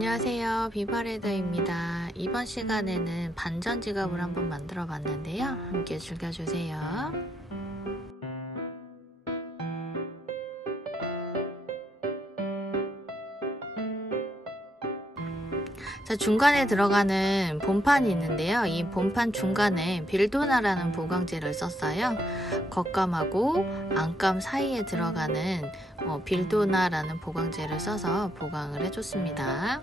안녕하세요. 비바레더입니다. 이번 시간에는 반전 지갑을 한번 만들어 봤는데요. 함께 즐겨주세요. 자, 중간에 들어가는 본판이 있는데요. 이 본판 중간에 빌도나라는 보강제를 썼어요. 겉감하고 안감 사이에 들어가는 빌도나라는 보강제를 써서 보강을 해줬습니다.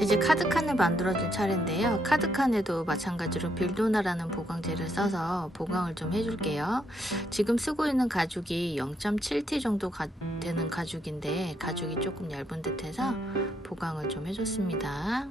이제 카드칸을 만들어줄 차례인데요. 카드칸에도 마찬가지로 빌도나라는 보강제를 써서 보강을 좀 해줄게요. 지금 쓰고 있는 가죽이 0.7T 정도 되는 가죽인데 가죽이 조금 얇은 듯해서 보강을 좀 해줬습니다.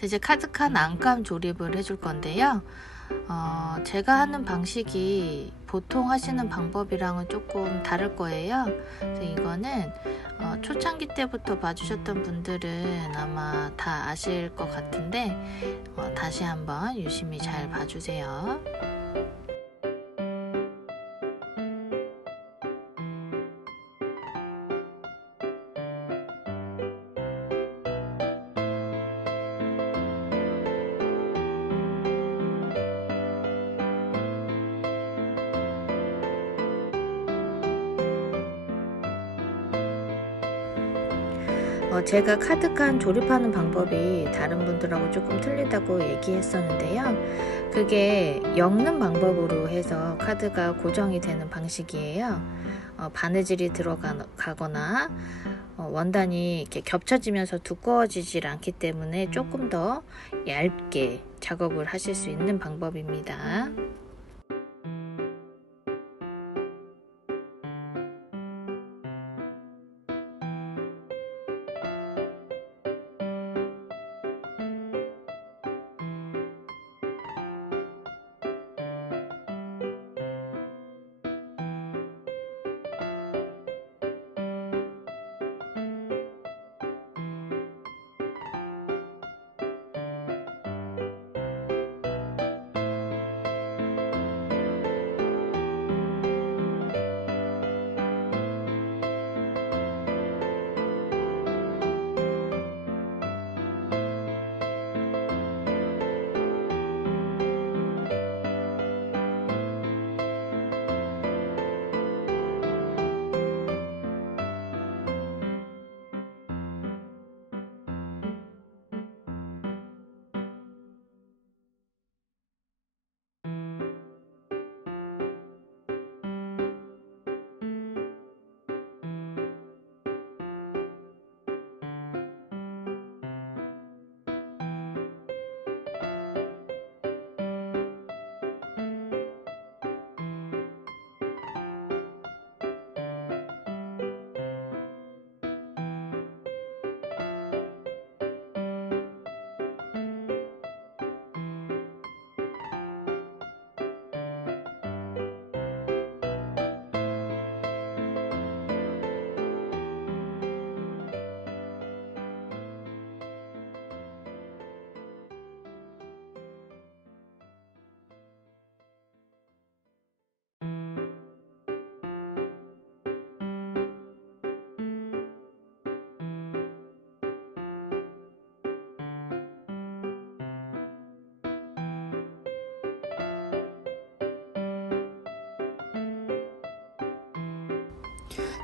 이제 카드칸 안감 조립을 해줄 건데요. 제가 하는 방식이 보통 하시는 방법이랑은 조금 다를 거예요. 그래서 이거는 초창기 때부터 봐주셨던 분들은 아마 다 아실 것 같은데 다시 한번 유심히 잘 봐주세요. 제가 카드칸 조립하는 방법이 다른 분들하고 조금 틀리다고 얘기했었는데요. 그게 엮는 방법으로 해서 카드가 고정이 되는 방식이에요. 바느질이 들어가거나 원단이 이렇게 겹쳐지면서 두꺼워지질 않기 때문에 조금 더 얇게 작업을 하실 수 있는 방법입니다.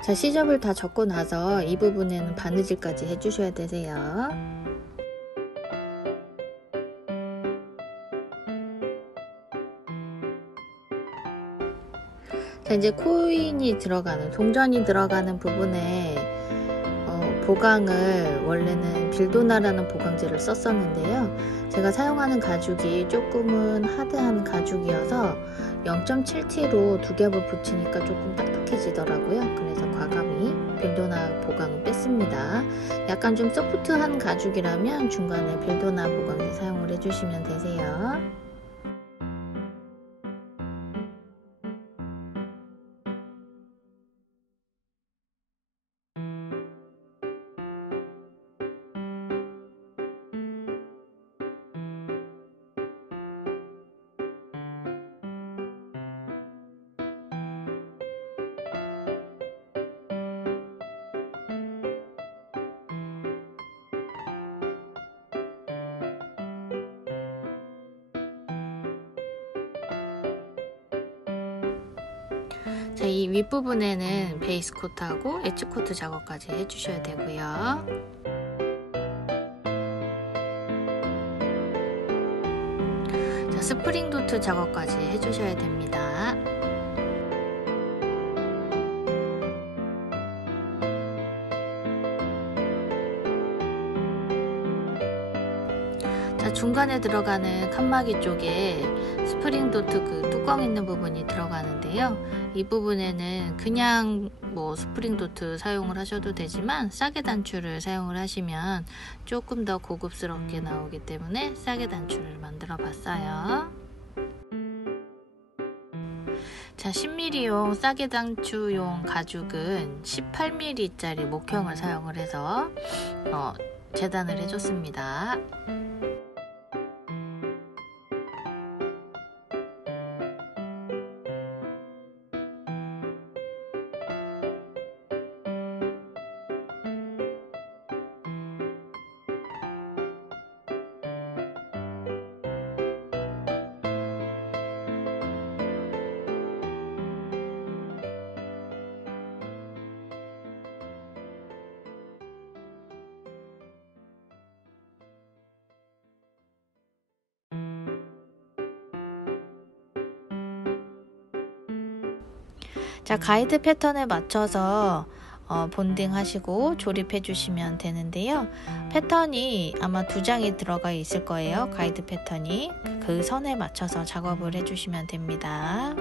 자, 시접을 다 접고 나서 이 부분에는 바느질까지 해주셔야 되세요. 자, 이제 코인이 들어가는, 동전이 들어가는 부분에 보강을 원래는 빌도나라는 보강제를 썼었는데요. 제가 사용하는 가죽이 조금은 하드한 가죽이어서 0.7T로 두 겹을 붙이니까 조금 딱딱해지더라고요. 그래서 과감히 빌도나 보강을 뺐습니다. 약간 좀 소프트한 가죽이라면 중간에 빌도나 보강제 사용을 해주시면 되세요. 자, 이 윗부분에는 베이스 코트하고 엣지 코트 작업까지 해주셔야 되고요. 자, 스프링 도트 작업까지 해주셔야 됩니다. 자, 중간에 들어가는 칸막이 쪽에 스프링 도트 그 뚜껑 있는 부분이 들어가는데요. 이 부분에는 그냥 뭐 스프링 도트 사용을 하셔도 되지만 싸게 단추를 사용을 하시면 조금 더 고급스럽게 나오기 때문에 싸게 단추를 만들어 봤어요. 자, 10mm용 싸게 단추용 가죽은 18mm 짜리 목형을 사용을 해서 재단을 해줬습니다. 자, 가이드 패턴에 맞춰서 본딩 하시고 조립해 주시면 되는데요. 패턴이 아마 2장이 들어가 있을 거예요. 가이드 패턴이. 그 선에 맞춰서 작업을 해 주시면 됩니다.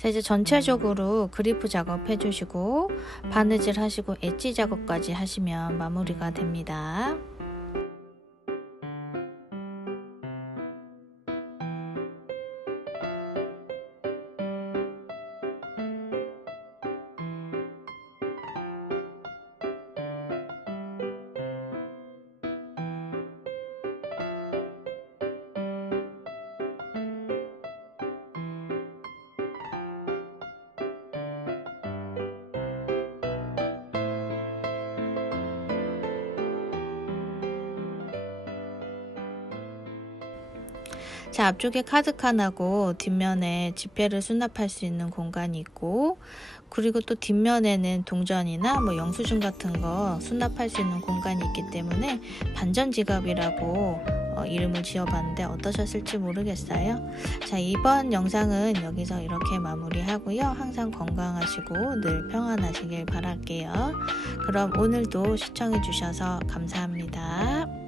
자, 이제 전체적으로 그리프 작업 해주시고 바느질 하시고 엣지 작업까지 하시면 마무리가 됩니다. 자, 앞쪽에 카드 칸하고 뒷면에 지폐를 수납할 수 있는 공간이 있고, 그리고 또 뒷면에는 동전이나 뭐 영수증 같은 거 수납할 수 있는 공간이 있기 때문에 반전 지갑이라고 이름을 지어봤는데 어떠셨을지 모르겠어요. 자, 이번 영상은 여기서 이렇게 마무리하고요. 항상 건강하시고 늘 평안하시길 바랄게요. 그럼 오늘도 시청해 주셔서 감사합니다.